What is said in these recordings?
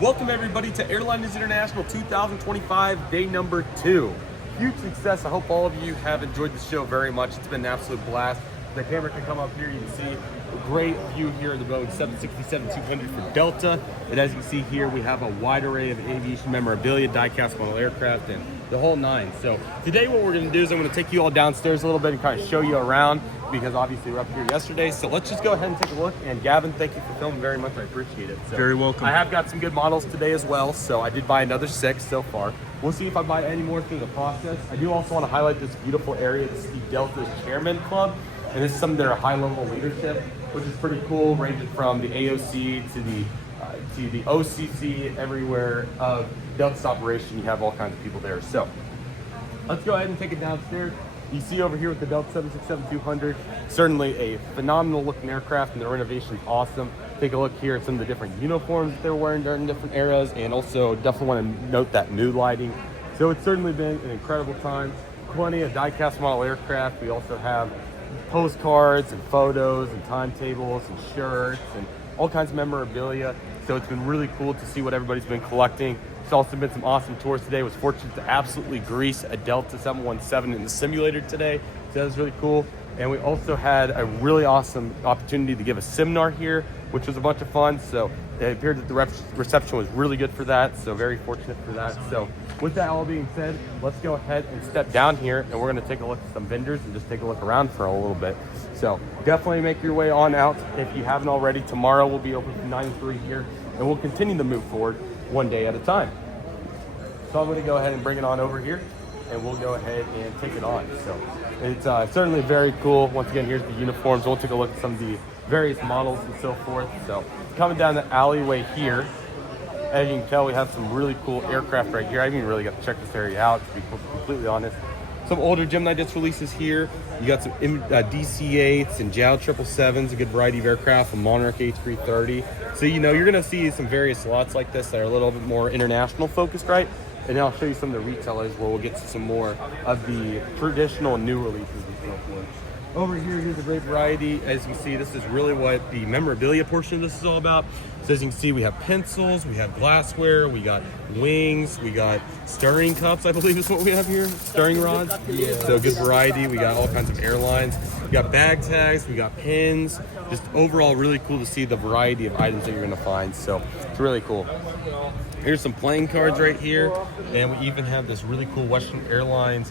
Welcome everybody to Airliners International 2025, day number 2. Huge success. I hope all of you have enjoyed the show very much. It's been an absolute blast. The camera can come up here. You can see a great view here of the Boeing 767-200 for Delta. And as you can see here, we have a wide array of aviation memorabilia, die-cast model aircraft, and the whole nine. So today what we're going to do is I'm going to take you all downstairs a little bit and kind of show you around, because obviously we were up here yesterday. So let's just go ahead and take a look. And Gavin, thank you for filming very much. I appreciate it. So very welcome. I have got some good models today as well. So I did buy another 6 so far. We'll see if I buy any more through the process. I do also want to highlight this beautiful area. This is the Delta's Chairman Club. And this is some of their high-level leadership, which is pretty cool, ranging from the AOC to the OCC, everywhere of Delta's operation. You have all kinds of people there. So let's go ahead and take it downstairs. You see over here with the Delta 767-200, certainly a phenomenal looking aircraft, and the renovation is awesome. Take a look here at some of the different uniforms that they're wearing during different eras, and also definitely want to note that new lighting. So it's certainly been an incredible time. Plenty of die-cast model aircraft. We also have postcards and photos and timetables and shirts and all kinds of memorabilia. So it's been really cool to see what everybody's been collecting. It's also been some awesome tours today. I was fortunate to absolutely grease a Delta 717 in the simulator today. So that was really cool. And we also had a really awesome opportunity to give a seminar here, which was a bunch of fun. So it appeared that the reception was really good for that. So very fortunate for that. So with that all being said, let's go ahead and step down here, and we're going to take a look at some vendors and just take a look around for a little bit. So definitely make your way on out if you haven't already. Tomorrow we'll be open from 9 to 3 here, and we'll continue to move forward one day at a time. So I'm going to go ahead and bring it on over here, and we'll go ahead and take it on. So it's certainly very cool. Once again, here's the uniforms. We'll take a look at some of the various models and so forth. So coming down the alleyway here, as you can tell, we have some really cool aircraft right here. I haven't even really got to check this area out, to be completely honest. Some older Gemini Jets releases here. You got some DC-8s and JAL 777s, a good variety of aircraft, a Monarch H330. So, you know, you're going to see some various lots like this that are a little bit more international focused, right? And then I'll show you some of the retailers where we'll get to some more of the traditional new releases and so forth. Over here, here's a great variety. As you can see, this is really what the memorabilia portion of this is all about. So as you can see, we have pencils, we have glassware, we got wings, we got stirring cups, I believe is what we have here, stirring rods. Yeah. So good variety. We got all kinds of airlines. We got bag tags, we got pins. Just overall really cool to see the variety of items that you're gonna find. So it's really cool. Here's some playing cards right here. And we even have this really cool Western Airlines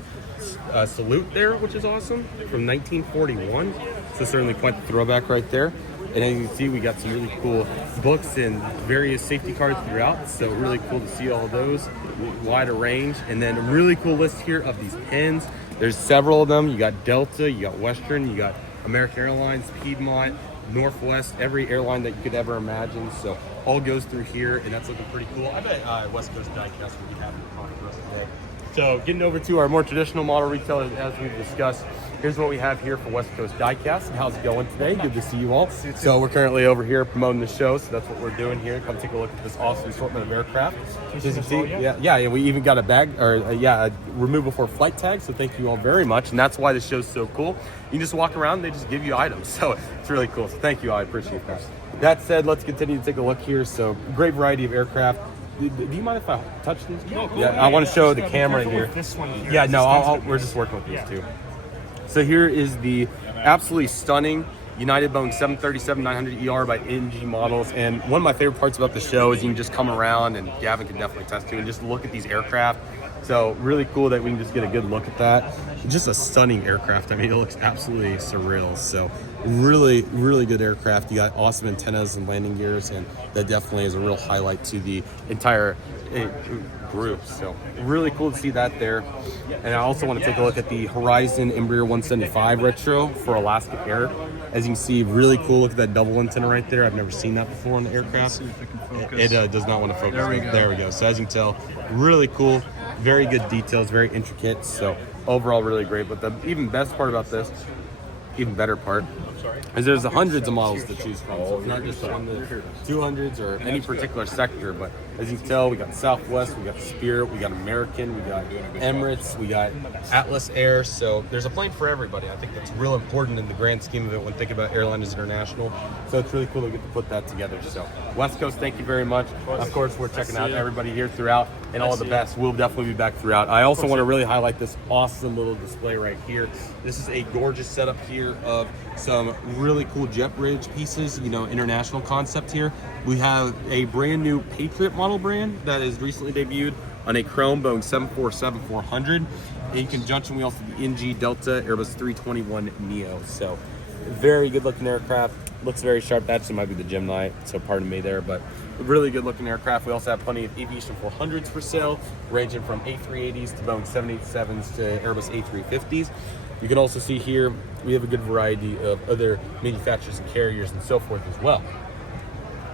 salute there, which is awesome, from 1941. So certainly quite the throwback right there. And as you can see, we got some really cool books and various safety cards throughout. So really cool to see all those, wider range. And then a really cool list here of these pins. There's several of them. You got Delta, you got Western, you got American Airlines, Piedmont, Northwest, every airline that you could ever imagine. So all goes through here, and that's looking pretty cool. I bet West Coast Diecast will be having a talk for us today. So getting over to our more traditional model retailers, as we've discussed, here's what we have here for West Coast Diecast. How's it going today? Good to see you all. So we're currently over here promoting the show, so that's what we're doing here. Come take a look at this awesome assortment of aircraft. As you see, yeah, we even got a bag, or a remove before flight tag, so thank you all very much, and that's why the show's so cool. You can just walk around, and they just give you items, so it's really cool. So thank you, I appreciate that. That said, let's continue to take a look here. So great variety of aircraft. Do you mind if I touch these? Yeah, I want to show the camera in here. This one here. Yeah, no, we're just working with these too. So here is the absolutely stunning United Boeing 737-900ER by NG Models. And one of my favorite parts about the show is you can just come around, and Gavin can definitely attest to, and just look at these aircraft. So really cool that we can just get a good look at that. Just a stunning aircraft. I mean, it looks absolutely surreal. So really, really good aircraft. You got awesome antennas and landing gears, and that definitely is a real highlight to the entire group. So really cool to see that there. And I also want to take a look at the Horizon Embraer 175 retro for Alaska Air. As you can see, really cool. Look at that double antenna right there. I've never seen that before on the aircraft. It does not want to focus. There we go. So as you can tell, really cool. Very good details, very intricate. So overall, really great. But the even best part about this, even better part, is there's hundreds of models to choose from. So it's not just on the 200s or any particular sector, but as you can tell, we got Southwest, we got Spirit, we got American, we got Emirates, we got Atlas Air. So there's a plane for everybody. I think that's real important in the grand scheme of it when thinking about Airliners International. So it's really cool to get to put that together. So West Coast, thank you very much. Of course, we're checking out everybody here throughout, and all the best. We'll definitely be back throughout. I also want to really highlight this awesome little display right here. This is a gorgeous setup here of some really cool jet bridge pieces, you know, international concept here. We have a brand new Patriot model brand that is recently debuted on a chrome Boeing 747-400 in conjunction with also the NG Delta Airbus 321 Neo. So very good looking aircraft, looks very sharp. That might be the Gemini, so pardon me there, but really good looking aircraft. We also have plenty of Aviation 400s for sale, ranging from A380s to Boeing 787s to Airbus A350s. You can also see here, we have a good variety of other manufacturers and carriers and so forth as well.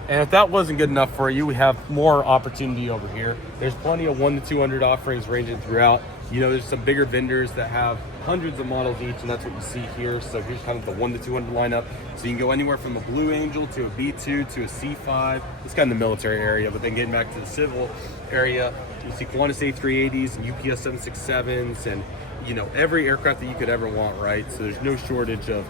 And if that wasn't good enough for you, we have more opportunity over here. There's plenty of 1 to 200 offerings ranging throughout. You know, there's some bigger vendors that have hundreds of models each, and that's what you see here. So here's kind of the 1 to 200 lineup. So you can go anywhere from a Blue Angel to a B2 to a C5. It's kind of the military area, but then getting back to the civil area, you see Qantas A380s and UPS 767s, and you know, every aircraft that you could ever want, right? So there's no shortage of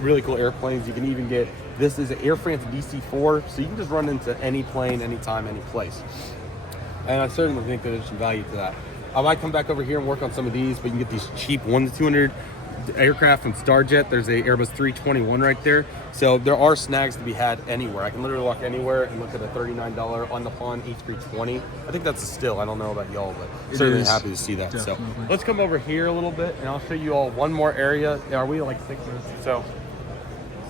really cool airplanes. You can even get, this is an Air France DC-4, so you can just run into any plane, anytime, any place. And I certainly think that there's some value to that. I might come back over here and work on some of these, but you can get these cheap 1 to 200 aircraft from Starjet. There's a Airbus 321 right there. So there are snags to be had anywhere. I can literally walk anywhere and look at a $39 on the pawn A320. I think that's a steal. I don't know about y'all, but certainly happy to see that. Definitely. So let's come over here a little bit and I'll show you all one more area. Are we like 6 minutes or so?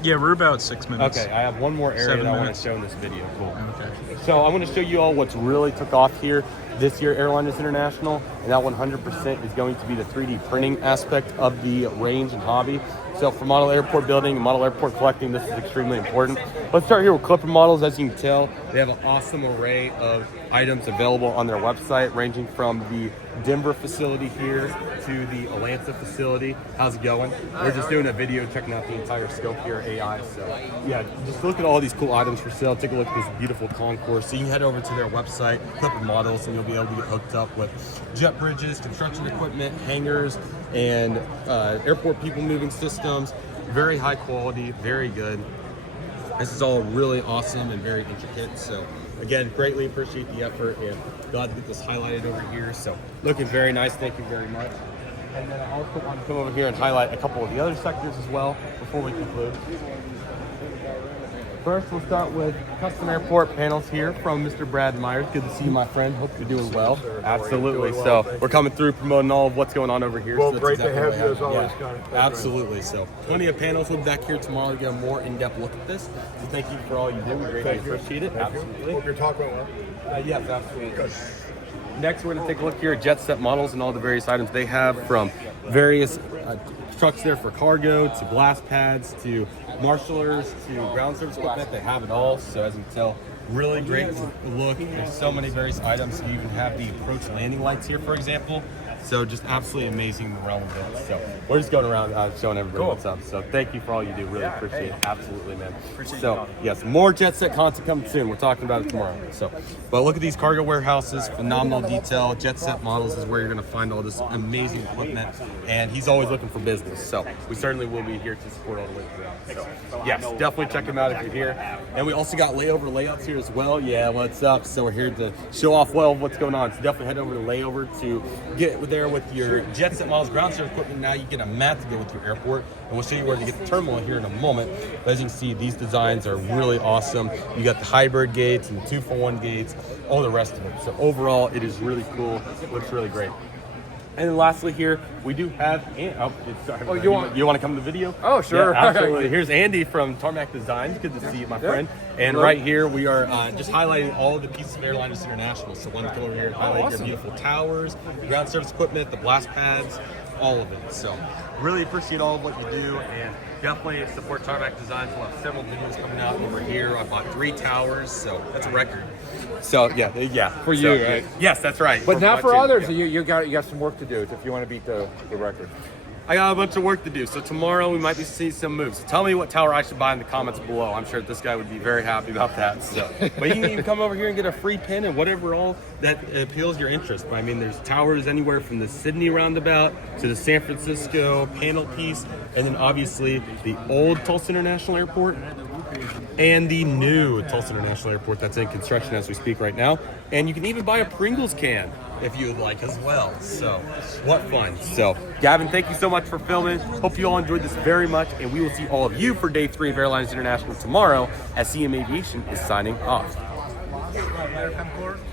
Yeah, we're about 6 minutes. Okay, I have one more area that I want to show in this video. Cool. Okay. So I want to show you all what's really took off here this year, Airliners International, and that 100% is going to be the 3D printing aspect of the range and hobby. So for model airport building and model airport collecting, this is extremely important. Let's start here with Clipper models. As you can tell, they have an awesome array of items available on their website, ranging from the Denver facility here to the Atlanta facility. How's it going? We're just doing a video checking out the entire scope here, AI. So yeah, just look at all these cool items for sale. Take a look at this beautiful concourse. So you can head over to their website, Clipper Models, and you'll be able to get hooked up with jet bridges, construction equipment, hangars, and airport people moving systems. Very high quality, very good. This is all really awesome and very intricate. So again, greatly appreciate the effort and glad to get this highlighted over here. So looking very nice, thank you very much. And then I also want to come over here and highlight a couple of the other sectors as well before we conclude. First, we'll start with custom airport panels here from Mr. Brad Myers. Good to see you, my friend. Hope you're doing well. Absolutely. So we're coming through promoting all of what's going on over here. Well, so great to have you as always, Connor. Absolutely. So plenty of panels. We'll be back here tomorrow to get a more in-depth look at this. So thank you for all you do. We greatly appreciate it. Absolutely. Hope you're talking well. Yes, absolutely. Good. Next, we're going to take a look here at jet set models and all the various items they have, from various trucks there for cargo to blast pads to marshalers to ground service equipment. They have it all. So as you can tell, really great look. There's so many various items. You even have the approach landing lights here, for example. So just absolutely amazing in the realm of it. So we're just going around showing everybody what's up. So thank you for all you do. Really appreciate it. Absolutely, man. So yes, more jet set content coming soon. We're talking about it tomorrow. So, but look at these cargo warehouses, phenomenal detail. Jet set models is where you're going to find all this amazing equipment. And he's always looking for business. So we certainly will be here to support all the way throughout. So yes, definitely check him out if you're here. And we also got layover layouts here as well. Yeah, what's up? So we're here to show off what's going on. So definitely head over to layover to get there with your jet set models, ground service equipment. Now you get a mat to go with your airport, and we'll show you where to get the terminal here in a moment. But as you can see, these designs are really awesome. You got the hybrid gates and the 2-for-1 gates, all the rest of it. So overall, it is really cool. It looks really great. And then lastly here, we do have, sorry, you want to come to the video? Oh, sure. Yeah, absolutely. Here's Andy from Tarmac Designs. Good to see you, my friend. And right here, we are just highlighting all of the pieces of Airliners International. So why don't you come over here and highlight your beautiful towers, ground service equipment, the blast pads, all of it. So really appreciate all of what you do, and definitely support Tarmac Designs. We'll have several videos coming out over here. I bought 3 towers, so that's a record. So yeah, for you, right? Yes, that's right. But not for others. Yeah. You got some work to do if you want to beat the record. I got a bunch of work to do. So tomorrow we might be seeing some moves. Tell me what tower I should buy in the comments below. I'm sure this guy would be very happy about that. So, but you can even come over here and get a free pin and whatever all that appeals your interest. But I mean, there's towers anywhere from the Sydney roundabout to the San Francisco panel piece, and then obviously the old Tulsa International Airport and the new Tulsa International Airport that's in construction as we speak right now. And you can even buy a Pringles can if you would like as well. So, what fun. So, Gavin, thank you so much for filming. Hope you all enjoyed this very much, and we will see all of you for day 3 of Airliners International tomorrow as CM Aviation is signing off.